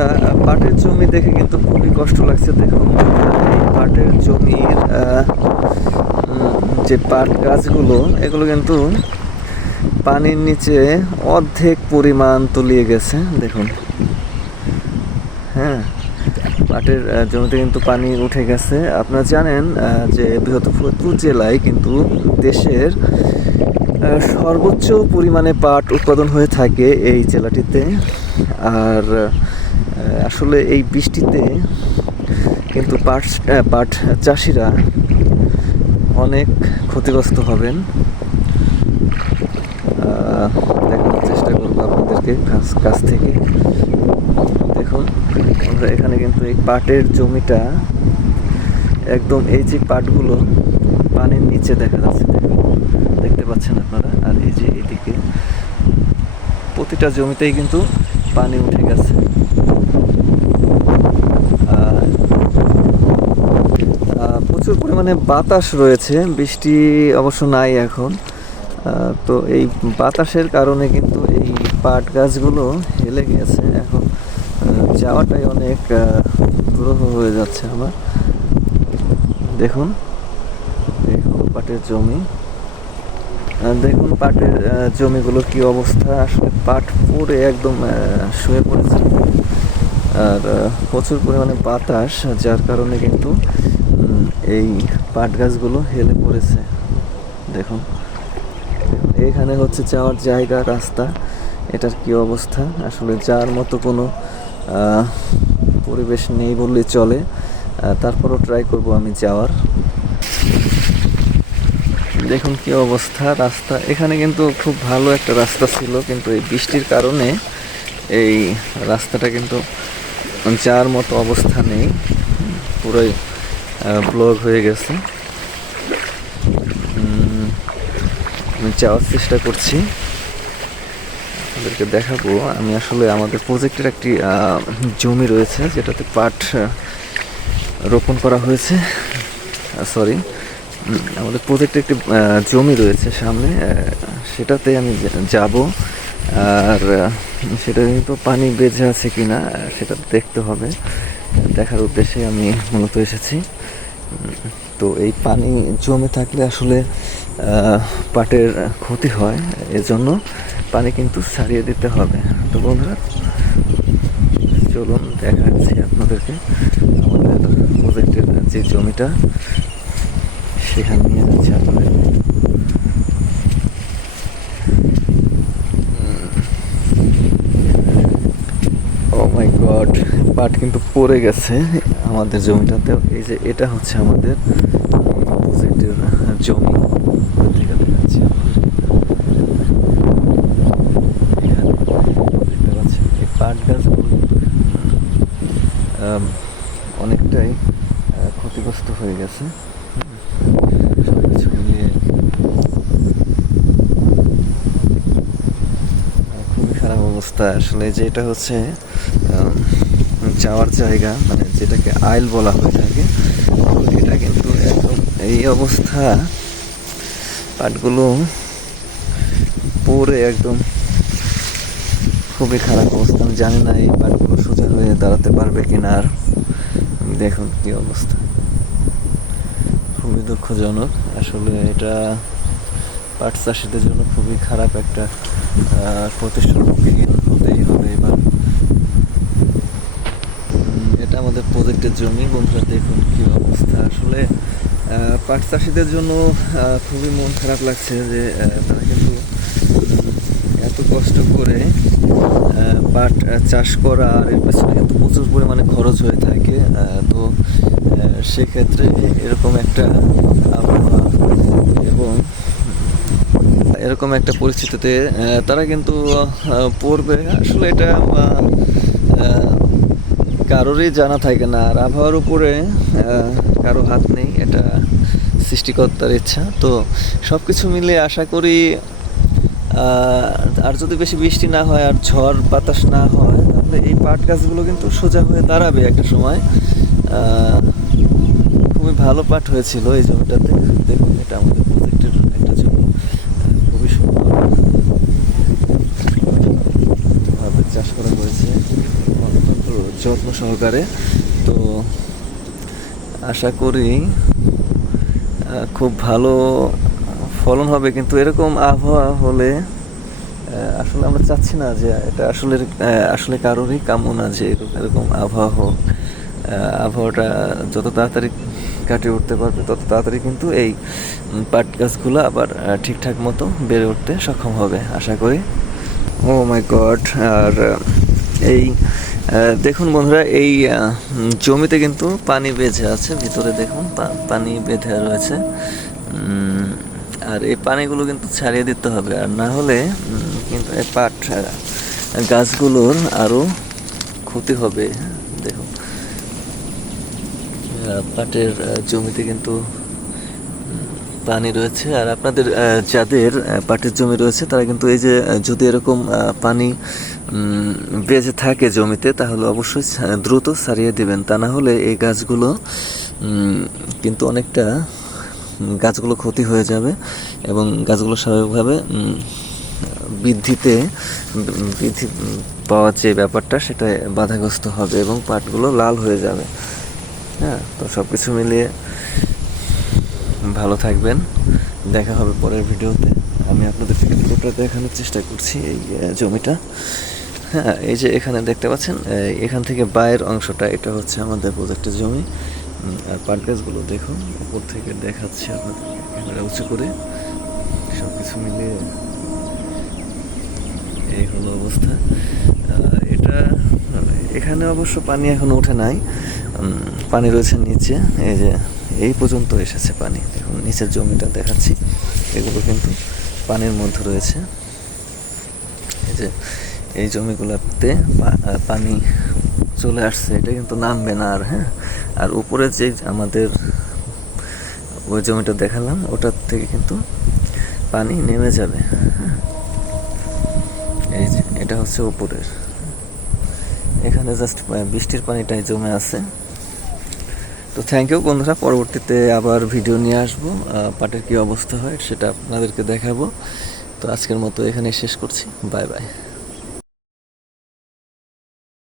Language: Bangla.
বন্ধুরা, পাটের জমি দেখে কিন্তু খুবই কষ্ট লাগছে। দেখুন, এই পাটের জমির যে পাট গাছগুলো, এগুলো কিন্তু পানির নিচে অর্ধেক পরিমাণ তলিয়ে গেছে। দেখুন, হ্যাঁ, পাটের জমিতে কিন্তু পানি উঠে গেছে। আপনারা জানেন যে বৃহত্তর ফরিদপুর জেলায় কিন্তু দেশের সর্বোচ্চ পরিমাণে পাট উৎপাদন হয়ে থাকে এই জেলাটিতে। আর আসলে এই বৃষ্টিতে কিন্তু পাট চাষিরা অনেক ক্ষতিগ্রস্ত হবেন। দেখানোর চেষ্টা করবো আপনাদেরকে কাছ থেকে। দেখুন, আমরা এখানে কিন্তু এই পাটের জমিটা একদম, এই যে পাটগুলো পানির নিচে দেখা যাচ্ছে, দেখতে পাচ্ছেন আপনারা। আর এই যে এদিকে প্রতিটা জমিতেই কিন্তু পানি উঠে গেছে। প্রচুর পরিমাণে বাতাস রয়েছে, বৃষ্টি অবশ্য নাই এখন। তো এই বাতাসের কারণে কিন্তু এই পাট গাছগুলো হেলে গেছে। এখন যাওয়াটাই অনেক দুরূহ হয়ে যাচ্ছে আমার। দেখুন, এই হলো পাটের জমি। দেখুন পাটের জমিগুলো কি অবস্থা। আসলে পাট পরে একদম শুয়ে পড়েছে। আর প্রচুর পরিমাণে বাতাস, যার কারণে কিন্তু এই পাট গাছগুলো হেলে পড়েছে। দেখুন, এখানে হচ্ছে যাওয়ার জায়গা, রাস্তা। এটার কি অবস্থা, আসলে যাওয়ার মতো কোনো পরিবেশ নেই বললেই চলে। তারপরও ট্রাই করব আমি যাওয়ার। দেখুন কি অবস্থা রাস্তা। এখানে কিন্তু খুব ভালো একটা রাস্তা ছিল, কিন্তু এই বৃষ্টির কারণে এই রাস্তাটা কিন্তু যাওয়ার মতো অবস্থা নেই, পুরোই ব্লক হয়ে গেছে। আমি যাওয়ার চেষ্টা করছি, আপনাদেরকে দেখাবো। আমি আসলে আমাদের প্রজেক্টের একটি জমি রয়েছে যেটাতে পাট রোপণ করা হয়েছে। সরি, আমাদের প্রজেক্টে একটি জমি রয়েছে সামনে, সেটাতে আমি যাব। আর সেটা কিন্তু পানি বেঁধে আছে কিনা সেটা দেখতে হবে, দেখার উদ্দেশ্যে আমি মূলত এসেছি। তো এই পানি জমে থাকলে আসলে পাটের ক্ষতি হয়, এজন্য পানি কিন্তু ছাড়িয়ে দিতে হবে। তো বন্ধুরা, চলুন দেখাচ্ছি আপনাদেরকে আমাদের প্রজেক্টের যে জমিটা, সেখানে নিয়ে যাচ্ছি আপনাদের। ও মাই গড, পাট কিন্তু পড়ে গেছে আমাদের জমিটাতেও। এই যে এটা হচ্ছে আমাদের প্রজেক্টের জমি, থেকে দেখাচ্ছি এখানে দেখতে পাচ্ছেন এই পাট গাছগুলো অনেকটাই ক্ষতিগ্রস্ত হয়ে গেছে। সবকিছু মিলিয়ে খুবই খারাপ অবস্থা। আসলে যে এটা হচ্ছে যাওয়ার জায়গা, মানে যেটাকে আইল বলা হয়ে থাকে, এটা কিন্তু একদম এই অবস্থা। পাটগুলো পরে একদম খুবই খারাপ অবস্থা। আমি জানি না এই পাটগুলো সোজা হয়ে দাঁড়াতে পারবে কিনা। আর দেখুন কি অবস্থা, খুবই দুঃখজনক। আসলে এটা পাট চাষিদের জন্য খুবই খারাপ একটা ক্ষতির সম্মুখীন হতেই হবে এবার। এটা আমাদের প্রজেক্টের জমি। বন্ধুরা দেখুন কি অবস্থা। আসলে পাট চাষিদের জন্য খুবই মন খারাপ লাগছে যে তারা কিন্তু এত কষ্ট করে পাট চাষ করা, আর এর পেছনে কিন্তু প্রচুর পরিমাণে খরচ হয়ে থাকে। তো সেক্ষেত্রে এরকম একটা আবহাওয়া এবং এরকম একটা পরিস্থিতিতে তারা কিন্তু পড়বে। আসলে এটা কারোরই জানা থাকে না, আর আবহাওয়ার উপরে কারো হাত নেই, এটা সৃষ্টিকর্তার ইচ্ছা। তো সব কিছু মিলে আশা করি, আর যদি বেশি বৃষ্টি না হয় আর ঝড় বাতাস না হয়, তাহলে এই পাট গাছগুলো কিন্তু সোজা হয়ে দাঁড়াবে একটা সময়। খুবই ভালো পাট হয়েছিল এই জমিটাতে। দেখুন, এটা আমাদের প্রজেক্টের একটা জমি, খুবই সুন্দরভাবে চাষ করা হয়েছে। অত্যন্ত যত্ন সহকারে। তো আশা করি খুব ভালো ফলন হবে, কিন্তু এরকম আবহাওয়া হলে আসলে আমরা চাচ্ছি না যে এটা আসলে কারোরই কাম্য না যে এরকম আবহাওয়া হোক। আবহাওয়াটা যত তাড়াতাড়ি কাটিয়ে উঠতে পারবে তত তাড়াতাড়ি কিন্তু এই পাট গাছগুলো আবার ঠিকঠাক মতো বেড়ে উঠতে সক্ষম হবে আশা করি। ও মাই গড! আর এই দেখুন বন্ধুরা, এই জমিতে কিন্তু পানি বেঁধে আছে, ভিতরে দেখুন পানি বেঁধে রয়েছে। আর এই পানিগুলো কিন্তু ছাড়িয়ে দিতে হবে, আর না হলে কিন্তু এই পাট গাছগুলোর আরও ক্ষতি হবে। দেখুন পাটের জমিতে কিন্তু পানি রয়েছে, আর আপনাদের যাদের পাটের জমি রয়েছে তারা কিন্তু এই যে যদি এরকম পানি বেঁচে থাকে জমিতে, তাহলে অবশ্যই দ্রুত ছাড়িয়ে দিবেন, তা না হলে এই গাছগুলো কিন্তু অনেকটা গাছগুলো ক্ষতি হয়ে যাবে এবং গাছগুলো স্বাভাবিকভাবে বৃদ্ধি পাওয়ার যে ব্যাপারটা সেটা বাধাগ্রস্ত হবে এবং পাটগুলো লাল হয়ে যাবে। হ্যাঁ, তো সব কিছু মিলিয়ে ভালো থাকবেন, দেখা হবে পরের ভিডিওতে। আমি আপনাদেরকে পুরোটা দেখানোর চেষ্টা করছি এই জমিটা। হ্যাঁ, এই যে এখানে দেখতে পাচ্ছেন, এখান থেকে বাইরের অংশটা এটা হচ্ছে আমাদের প্রজেক্টের জমি। আর পাট গাছগুলো দেখুন, উপর থেকে দেখাচ্ছি আপনাদেরকে ক্যামেরা উঁচু করে। সব কিছু মিলিয়ে এই হলো অবস্থা। এটা এখানে অবশ্য পানি এখনো ওঠে নাই, পানি রয়েছে নিচে। এই যে এই পর্যন্ত এসেছে পানি, দেখুন নিচের জমিটা দেখাচ্ছি, এগুলো কিন্তু পানির মধ্যে রয়েছে। এই যে এই জমিগুলোতে পানি চলে আসছে, এটা কিন্তু নামবে না আর। হ্যাঁ, আর উপরে যে আমাদের ওই জমিটা দেখালাম ওটার থেকে কিন্তু পানি নেমে যাবে। হ্যাঁ, এই যে এটা হচ্ছে উপরের, এখানে জাস্ট বৃষ্টির পানিটাই জমে আছে। তো থ্যাংক ইউ বন্ধুরা, পরবর্তীতে আবার ভিডিও নিয়ে আসবো, পাটের কী অবস্থা হয় সেটা আপনাদেরকে দেখাবো। তো আজকের মতো এখানেই শেষ করছি, বাই বাই।